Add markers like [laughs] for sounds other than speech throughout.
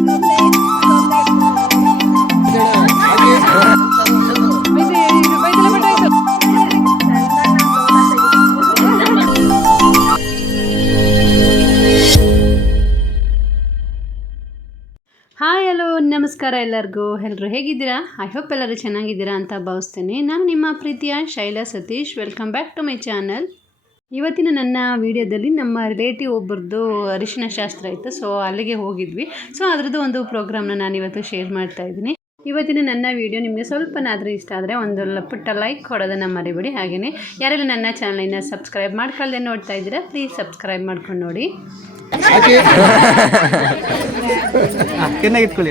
Hi hello ನಮಸ್ಕಾರ ಎಲ್ಲರಿಗೂ. ಎಲ್ಲರೂ ಹೇಗಿದ್ದೀರಾ? ಐ ಹೋಪ್ ಎಲ್ಲರೂ ಚೆನ್ನಾಗಿದ್ದೀರಾ ಅಂತ ಭಾವಿಸ್ತೇನೆ. ನಾನು ನಿಮ್ಮ ಪ್ರೀತಿಯ Shaila Satish. Welcome back to my channel ಇವತ್ತಿನ ನನ್ನ ವಿಡಿಯೋದಲ್ಲಿ ನಮ್ಮ ರಿಲೇಟಿವ್ ಒಬ್ಬರದ್ದು ಅರಿಶಿನ ಶಾಸ್ತ್ರ ಇತ್ತು. ಸೊ ಅಲ್ಲಿಗೆ ಹೋಗಿದ್ವಿ. ಸೊ ಅದರದ್ದು ಒಂದು ಪ್ರೋಗ್ರಾಮ್ನ ನಾನು ಇವತ್ತು ಶೇರ್ ಮಾಡ್ತಾ ಇದ್ದೀನಿ. ಇವತ್ತಿನ ನನ್ನ ವಿಡಿಯೋ ನಿಮಗೆ ಸ್ವಲ್ಪನಾದರೂ ಇಷ್ಟ ಆದರೆ ಒಂದು ಲ- ಪುಟ್ಟ ಲೈಕ್ ಕೊಡೋದನ್ನು ಮರಿಬೇಡಿ. ಹಾಗೆಯೇ ಯಾರೆಲ್ಲ ನನ್ನ ಚಾನಲಿನ ಸಬ್ಸ್ಕ್ರೈಬ್ ಮಾಡ್ಕೊಳ್ಳದೆ ನೋಡ್ತಾ ಇದ್ದೀರಾ ಪ್ಲೀಸ್ ಸಬ್ಸ್ಕ್ರೈಬ್ ಮಾಡ್ಕೊಂಡು ನೋಡಿ. [laughs] ಇಟ್ಕೊಳ್ಳಿ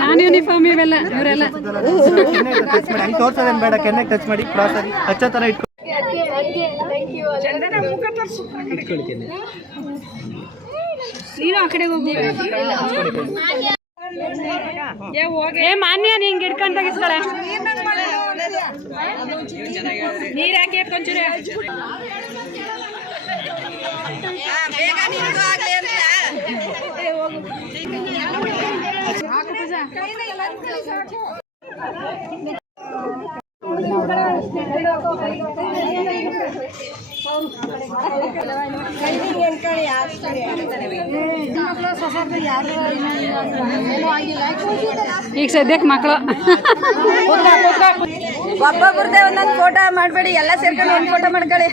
ನಾನು ಯೂನಿಫಾರ್ಮ್ ಇವೆಲ್ಲ, ಇವರೆಲ್ಲ. ತೋರ್ಸೋದೇನು ಬೇಡ ಕೆನ್ನೆಗೆ ಟಚ್ ಮಾಡಿ ಕ್ರಾಸ್ ಆಗಿ ಹಚ್ಚ ಇಟ್ಕೊಳ್ಳಿ ಕೆನ್ನೆ ನೀನು ಆ ಕಡೆ ಏ ಮಾನ್ಯ ಹಿಂಗ್ ಇಟ್ಕೊಂಡ್ ತೆಗಿಸ್ಕೊಳೆ ನೀರ್ ಹಾಕಿ ಈಗ ಸದ್ಯಕ್ಕೆ ಮಕ್ಕಳು. ಒಬ್ಬೊಬ್ರದೇ ಒಂದೊಂದು ಫೋಟೋ ಮಾಡಬೇಡಿ ಎಲ್ಲ ಸೇರ್ಕೊಂಡು ಒಂದು ಫೋಟೋ ಮಾಡ್ಕೊಳ್ಳಿ.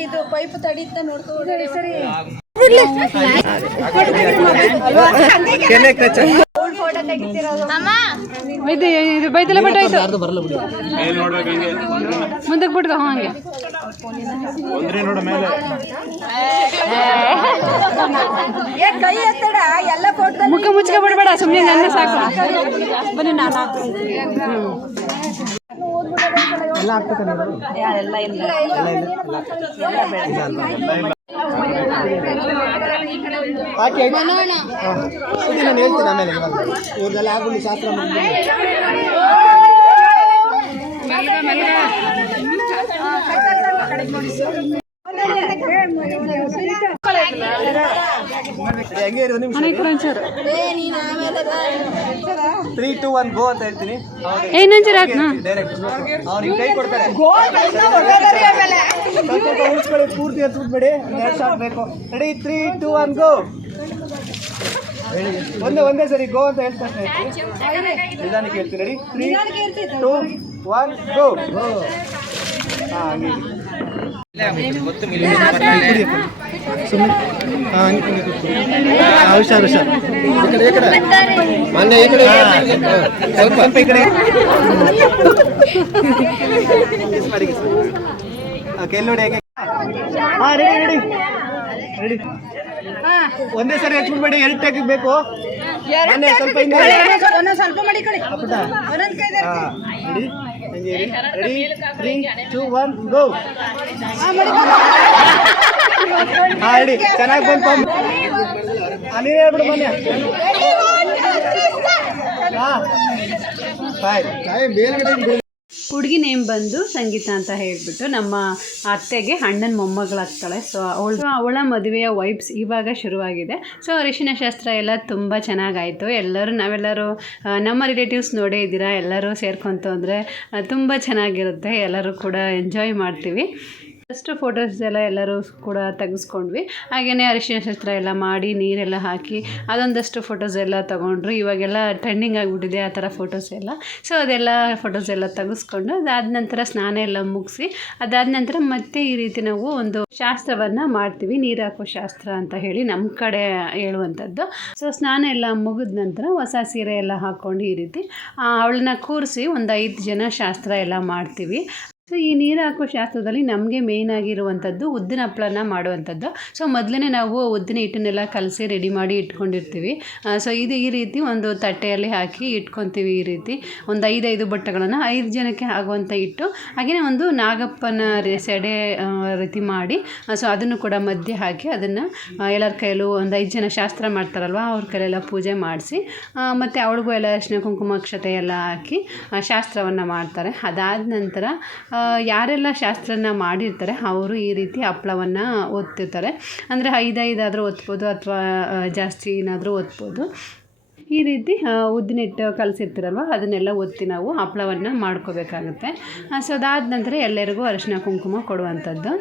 ಇದು ಪೈಪ್ ತಡೀತ ನೋಡ್ಕೊಂಡು ಸರಿ ಫೋಟೋ ತೆಗಿತಿರೋದು. ಇದು ಇದು ಬೈತಲೆ ಬಿಟ್ಟು ಆಯ್ತು. ಮುಂದಕ್ಕೆ ಬಿಟ್ಕೊ ಹಂಗೆ. ಮುಖ ಮುಚ್ಕ ಬಿಡಬೇಡ ಸುಮ್ಮನೆ ನನ್ನ ಸಾಕು. ಬನ್ನಿ ನಾನು ಎಲ್ಲ ಎಲ್ಲ ಇಲ್ಲ. ಹಾಕಿ. ಇದು ನಾನು ಹೇಳ್ತೀನಿ ಆಮೇಲೆ ಇವಾಗ. ಇವ್ರದ್ದೆಲ್ಲ ಆಗ್ಬಿಡಿ ಶಾಸ್ತ್ರ ಹೆಂಗೆ ಇರು ನಿಮಿಷ? ಏ ನೀನು ಆಮೇಲೆ ತ್ರೀ ಟು ಒನ್ ಗೋ ಅಂತ ಹೇಳ್ತೀನಿ. ಇನ್ನೊಂಚೂರು ಡೈರೆಕ್ಟ್ ಅವ್ರಿಗೆ ಕೈ ಕೊಡ್ತಾರೆ. ಸ್ವಲ್ಪ ಸ್ವಲ್ಪ ಉಳಿಸ್ಕೊಳ್ಳಿ ಪೂರ್ತಿ ಎತ್ಬಿಟ್ಬೇಡಿ ಎರಡು ಶಾಟ್ ಬೇಕು. Ready three two one go ಒಂದೇ ಒಂದೇ ಸರಿ ಗೋ ಅಂತ ಹೇಳ್ತಾರೆ ನಿಧಾನಕ್ಕೆ ಹೇಳ್ತೀನಿ. Ready three two one go ಹಾಂ ಹುಷಾರು ಹುಷಾರು. ಮೊನ್ನೆ ಈ ಕಡೆ ಸ್ವಲ್ಪ ಸ್ವಲ್ಪ ಈ ಕಡೆ. ಓಕೆ ನೋಡಿ ಹೇಗೆ? ಆ ರೆಡಿ ರೆಡಿ ರೆಡಿ ಒಂದೇ ಸರಿ ಹಚ್ಬಿಡ್ಬೇಡಿ ಎರಡು ಟೇಕ್ ಬೇಕು. ಸ್ವಲ್ಪ ಸ್ವಲ್ಪ ಮಾಡಿ ಕಡೆ ready ready three two one go ಹಾಂ ರೆಡಿ ಚೆನ್ನಾಗಿ ಬಂತು ನೀವೇ ಹೇಳ್ಬಿಡು ಮೊನ್ನೆ. ಹಾಂ. ಬಾಯ್. ಮೇಲ್ಗಡೆ ಹುಡುಗಿ ನೇಮ್ ಬಂದು ಸಂಗೀತ ಅಂತ ಹೇಳಿಬಿಟ್ಟು ನಮ್ಮ ಅತ್ತೆಗೆ ಅಣ್ಣನ ಮೊಮ್ಮಗಳಾಗ್ತಾಳೆ ಸೊ ಅವಳು ಅವಳ ಮದುವೆಯ ವೈಬ್ಸ್ ಇವಾಗ ಶುರುವಾಗಿದೆ. ಸೊ ಅರಿಶಿನ ಶಾಸ್ತ್ರ ಎಲ್ಲ ತುಂಬ ಚೆನ್ನಾಗಾಯಿತು. ಎಲ್ಲರೂ ನಾವೆಲ್ಲರೂ ನಮ್ಮ ರಿಲೇಟಿವ್ಸ್ ನೋಡೇ ಇದ್ದೀರಾ? ಎಲ್ಲರೂ ಸೇರ್ಕೊಂತು ಅಂದರೆ ತುಂಬ ಚೆನ್ನಾಗಿರುತ್ತೆ. ಎಲ್ಲರೂ ಕೂಡ ಎಂಜಾಯ್ ಮಾಡ್ತೀವಿ. ಫಸ್ಟ್ ಫೋಟೋಸ್ ಎಲ್ಲ ಎಲ್ಲರೂ ಕೂಡ ತೆಗೆಸ್ಕೊಂಡ್ವಿ. ಹಾಗೆಯೇ ಅರಿಶಿನ ಶಾಸ್ತ್ರ ಎಲ್ಲ ಮಾಡಿ ನೀರೆಲ್ಲ ಹಾಕಿ ಅದೊಂದಷ್ಟು ಫೋಟೋಸ್ ಎಲ್ಲ ತೊಗೊಂಡ್ರು. ಇವಾಗೆಲ್ಲ ಟ್ರೆಂಡಿಂಗ್ ಆಗಿಬಿಟ್ಟಿದೆ ಆ ಥರ ಫೋಟೋಸ್ ಎಲ್ಲ. ಸೊ ಅದೆಲ್ಲ ಫೋಟೋಸ್ ಎಲ್ಲ ತೆಗೆಸ್ಕೊಂಡು ಅದಾದ ನಂತರ ಸ್ನಾನ ಎಲ್ಲ ಮುಗಿಸಿ, ಅದಾದ ನಂತರ ಮತ್ತೆ ಈ ರೀತಿ ನಾವು ಒಂದು ಶಾಸ್ತ್ರವನ್ನು ಮಾಡ್ತೀವಿ. ನೀರು ಹಾಕೋ ಶಾಸ್ತ್ರ ಅಂತ ಹೇಳಿ ನಮ್ಮ ಕಡೆ ಹೇಳುವಂಥದ್ದು. ಸೊ ಸ್ನಾನ ಎಲ್ಲ ಮುಗಿದ ನಂತರ ಹೊಸ ಸೀರೆ ಎಲ್ಲ ಹಾಕ್ಕೊಂಡು ಈ ರೀತಿ ಅವಳನ್ನ ಕೂರಿಸಿ ಒಂದು ಐದು ಜನ ಶಾಸ್ತ್ರ ಎಲ್ಲ ಮಾಡ್ತೀವಿ. ಸೊ ಈ ನೀರು ಹಾಕೋ ಶಾಸ್ತ್ರದಲ್ಲಿ ನಮಗೆ ಮೇಯ್ನ್ ಆಗಿರುವಂಥದ್ದು ಉದ್ದಿನ ಹಪ್ಪಳನ ಮಾಡುವಂಥದ್ದು. ಸೊ ಮೊದಲೇ ನಾವು ಉದ್ದಿನ ಹಿಟ್ಟನ್ನೆಲ್ಲ ಕಲಸಿ ರೆಡಿ ಮಾಡಿ ಇಟ್ಕೊಂಡಿರ್ತೀವಿ. ಸೊ ಇದು ಈ ರೀತಿ ಒಂದು ತಟ್ಟೆಯಲ್ಲಿ ಹಾಕಿ ಇಟ್ಕೊತೀವಿ ಈ ರೀತಿ. ಒಂದು ಐದೈದು ಬಟ್ಟೆಗಳನ್ನು ಐದು ಜನಕ್ಕೆ ಆಗುವಂಥ ಇಟ್ಟು ಹಾಗೆಯೇ ಒಂದು ನಾಗಪ್ಪನ ಸೆಡೆ ರೀತಿ ಮಾಡಿ ಸೊ ಅದನ್ನು ಕೂಡ ಮಧ್ಯೆ ಹಾಕಿ ಅದನ್ನು ಎಲ್ಲರ ಕೈಯಲ್ಲೂ ಒಂದು ಐದು ಜನ ಶಾಸ್ತ್ರ ಮಾಡ್ತಾರಲ್ವ, ಅವ್ರ ಕೈಲೆಲ್ಲ ಪೂಜೆ ಮಾಡಿಸಿ ಮತ್ತು ಅವಳಿಗೂ ಎಲ್ಲ ಅರಿಶಿನ ಕುಂಕುಮ, ಅಕ್ಷತೆ ಎಲ್ಲ ಹಾಕಿ ಶಾಸ್ತ್ರವನ್ನು ಮಾಡ್ತಾರೆ. ಅದಾದ ನಂತರ ಯಾರೆಲ್ಲ ಶಾಸ್ತ್ರನ ಮಾಡಿರ್ತಾರೆ, ಅವರು ಈ ರೀತಿ ಹಪ್ಳವನ್ನು ಒತ್ತಿರ್ತಾರೆ ಅಂದರೆ ಐದೈದಾದರೂ ಒತ್ಬೋದು ಅಥವಾ ಜಾಸ್ತಿ ಏನಾದರೂ ಒತ್ಬೋದು ಈ ರೀತಿ ಉದ್ದಿನಿಟ್ಟು ಕಲಸಿರ್ತೀರಲ್ವ, ಅದನ್ನೆಲ್ಲ ಒತ್ತಿ ನಾವು ಹಪ್ಪಳವನ್ನು ಮಾಡ್ಕೋಬೇಕಾಗುತ್ತೆ. ಸೊ ಅದಾದ ನಂತರ ಎಲ್ಲರಿಗೂ ಅರಿಶಿನ ಕುಂಕುಮ ಕೊಡುವಂಥದ್ದು.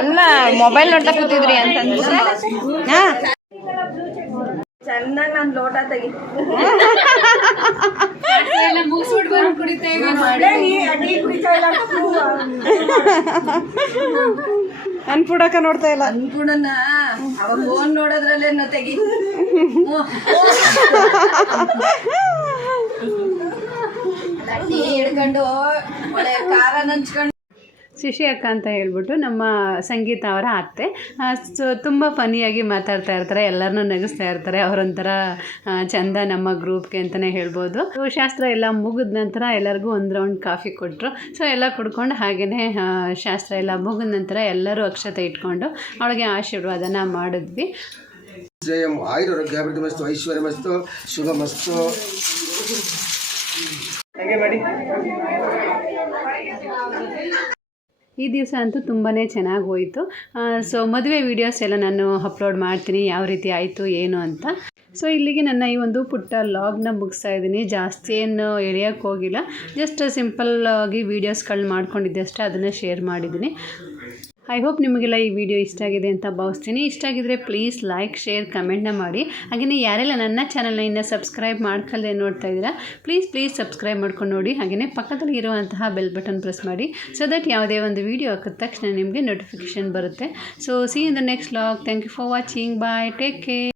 ಅಲ್ಲ ಮೊಬೈಲ್ ನೋಡ್ತಾ ಕೂತಿದ್ರಿ ಅಂತ ಚೆನ್ನಾಗಿ ನಾನು ಲೋಟ ತೆಗಿ ಅನ್ಪುಡಕ ನೋಡ್ತಾ ಇಲ್ಲ. ಅನ್ಪೂರ್ಣನ ಅವಾಗ ಫೋನ್ ನೋಡೋದ್ರಲ್ಲೇನೋ ತೆಗಿ. ಲಟ್ಟಿ ಹಿಡ್ಕೊಂಡು ಒಳ್ಳೆ ಖಾರ ನಂಚ್ಕೊಂಡು ಶಿಶಿ ಅಕ್ಕ ಅಂತ ಹೇಳ್ಬಿಟ್ಟು ನಮ್ಮ ಸಂಗೀತ ಅವರ ಅತ್ತೆ. ಸೊ ತುಂಬ ಫನಿಯಾಗಿ ಮಾತಾಡ್ತಾ ಇರ್ತಾರೆ ಎಲ್ಲರನ್ನೂ ನಗಿಸ್ತಾ ಇರ್ತಾರೆ, ಅವರೊಂಥರ ಚಂದ ನಮ್ಮ ಗ್ರೂಪ್ಗೆ ಅಂತಲೇ ಹೇಳ್ಬೋದು. ಶಾಸ್ತ್ರ ಎಲ್ಲ ಮುಗಿದ ನಂತರ ಎಲ್ಲರಿಗೂ ಒಂದು ರೌಂಡ್ ಕಾಫಿ ಕೊಟ್ಟರು ಸೊ ಎಲ್ಲ ಕುಡ್ಕೊಂಡು ಹಾಗೆಯೇ ಶಾಸ್ತ್ರ ಎಲ್ಲ ಮುಗಿದ ನಂತರ ಎಲ್ಲರೂ ಅಕ್ಷತೆ ಇಟ್ಕೊಂಡು ಅವಳಿಗೆ ಆಶೀರ್ವಾದನ ಮಾಡಿದ್ವಿ. ಜಯಂ ಮಸ್ತು, ಐಶ್ವರ್ಯ ಮಸ್ತು, ಶುಭ ಮಾಡಿ ಈ ದಿವಸ ಅಂತೂ ತುಂಬಾ ಚೆನ್ನಾಗಿ ಹೋಯಿತು. ಸೊ ಮದುವೆ ವೀಡಿಯೋಸ್ ಎಲ್ಲ ನಾನು ಅಪ್ಲೋಡ್ ಮಾಡ್ತೀನಿ, ಯಾವ ರೀತಿ ಆಯಿತು, ಏನು ಅಂತ. ಸೊ ಇಲ್ಲಿಗೆ ನನ್ನ ಈ ಒಂದು ಪುಟ್ಟ ಲಾಗ್ನ ಮುಗಿಸ್ತಾ ಇದ್ದೀನಿ. ಜಾಸ್ತಿ ಏನು ಎಳೆಯೋಕ್ಕೆ ಹೋಗಿಲ್ಲ. ಜಸ್ಟ್ ಸಿಂಪಲ್ಲಾಗಿ ಆಗಿ ವೀಡಿಯೋಸ್ಗಳನ್ನ ಮಾಡ್ಕೊಂಡಿದ್ದೆ ಅಷ್ಟೇ, ಅದನ್ನು ಶೇರ್ ಮಾಡಿದ್ದೀನಿ. ಐ ಹೋಪ್ ನಿಮಗೆಲ್ಲ ಈ ವಿಡಿಯೋ ಇಷ್ಟ ಆಗಿದೆ ಅಂತ ಭಾವಿಸ್ತೀನಿ. ಇಷ್ಟ ಆಗಿದ್ರೆ ಪ್ಲೀಸ್ ಲೈಕ್ ಶೇರ್ ಕಮೆಂಟ್ನ ಮಾಡಿ. ಹಾಗೆಯೇ ಯಾರೆಲ್ಲ ನನ್ನ ಚಾನಲ್ನ ಇನ್ನೂ ಸಬ್ಸ್ಕ್ರೈಬ್ ಮಾಡ್ಕೊಳ್ಳದೆ ನೋಡ್ತಾ ಇದ್ದೀರಾ ಪ್ಲೀಸ್ ಪ್ಲೀಸ್ ಸಬ್ಸ್ಕ್ರೈಬ್ ಮಾಡ್ಕೊಂಡು ನೋಡಿ. ಹಾಗೆಯೇ ಪಕ್ಕದಲ್ಲಿ ಇರುವಂತಹ ಬೆಲ್ ಬಟನ್ ಪ್ರೆಸ್ ಮಾಡಿ. ಸೊ ದಟ್ ಯಾವುದೇ ಒಂದು ವಿಡಿಯೋ ಹಾಕಿದ ತಕ್ಷಣ ನಿಮಗೆ ನೋಟಿಫಿಕೇಷನ್ ಬರುತ್ತೆ. So see in the next vlog thank you for watching bye take care